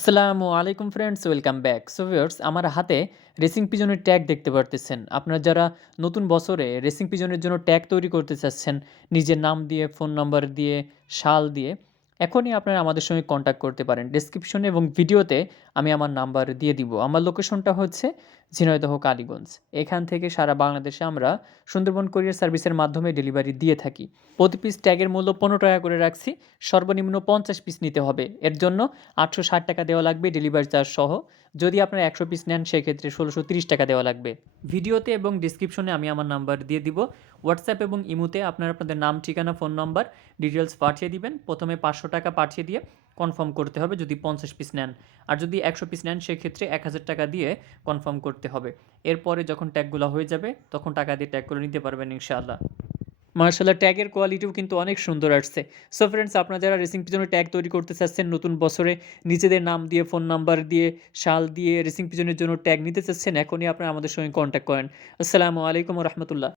আসসালামু আলাইকুম friends welcome back so viewers আমার হাতে রেসিং পিজনের ট্যাগ দেখতে পারতেছেন। আপনারা যারা নতুন বছরে রেসিং পিজনের জন্য ট্যাগ তৈরি করতে চাচ্ছেন, নিজের নাম দিয়ে ফোন নাম্বার দিয়ে শাল দিয়ে, এখনই আপনারা আমাদের সঙ্গে কন্ট্যাক্ট করতে পারেন। ডিসক্রিপশনে এবং ভিডিওতে আমি আমার নাম্বার দিয়ে দিব। আমার লোকেশনটা হচ্ছে ঝিনাইদহ, কালীগঞ্জ। এখান থেকে সারা বাংলাদেশে আমরা সুন্দরবন কোরিয়ার সার্ভিসের মাধ্যমে ডেলিভারি দিয়ে থাকি। প্রতি পিস ট্যাগের মূল্য পনেরো টাকা করে রাখছি। সর্বনিম্ন পঞ্চাশ পিস নিতে হবে। এর জন্য আটশো ষাট টাকা দেওয়া লাগবে ডেলিভারি চার্জ সহ। যদি আপনারা একশো পিস নেন, সেক্ষেত্রে ষোলোশো তিরিশ টাকা দেওয়া লাগবে। ভিডিওতে এবং ডিসক্রিপশনে আমি আমার নাম্বার দিয়ে দিব। হোয়াটসঅ্যাপ এবং ইমুতে আপনারা আপনাদের নাম, ঠিকানা, ফোন নম্বর ডিটেলস পাঠিয়ে দিবেন। প্রথমে পাঁচশো টাকা পাঠিয়ে দিয়ে কনফার্ম করতে হবে যদি পঞ্চাশ পিস নেন। আর যদি একশো পিস নেন, সেক্ষেত্রে এক হাজার টাকা দিয়ে কনফার্ম করতে হবে। এরপরে যখন ট্যাগগুলো হয়ে যাবে, তখন টাকা দিয়ে ট্যাগগুলো নিতে পারবেন ইনশাআল্লাহ। মার্শাল্লাহ ট্যাগের কোয়ালিটিও কিন্তু অনেক সুন্দর আসছে। সো ফ্রেন্ডস আপনারা যারা রেসিং পিজনে ট্যাগ তৈরি করতে চাচ্ছেন, নতুন বছরে নিজেদের নাম দিয়ে ফোন নাম্বার দিয়ে শাল দিয়ে রেসিং পিজনের জন্য ট্যাগ নিতে চাচ্ছেন, এখনই আপনারা আমাদের সঙ্গে কন্ট্যাক্ট করেন। আসসালামু আলাইকুম রহমতুল্লাহ।